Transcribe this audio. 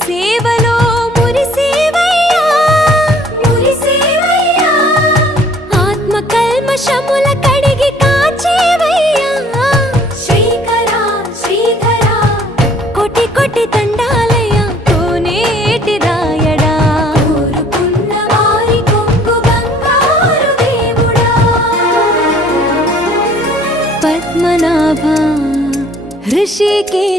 సేవలో మురిసేవయ్యా మురిసేవయ్యా ఆత్మ కల్మషముల కడిగి కాచేవయ్యా శ్రీకరా శ్రీధరా కోటి కోటి దండాలయ్యా కోనేటి రాయడా కోరుకున్న వారి కొంగు బంగారు దేవుడా పద్మనాభ ऋषिकेश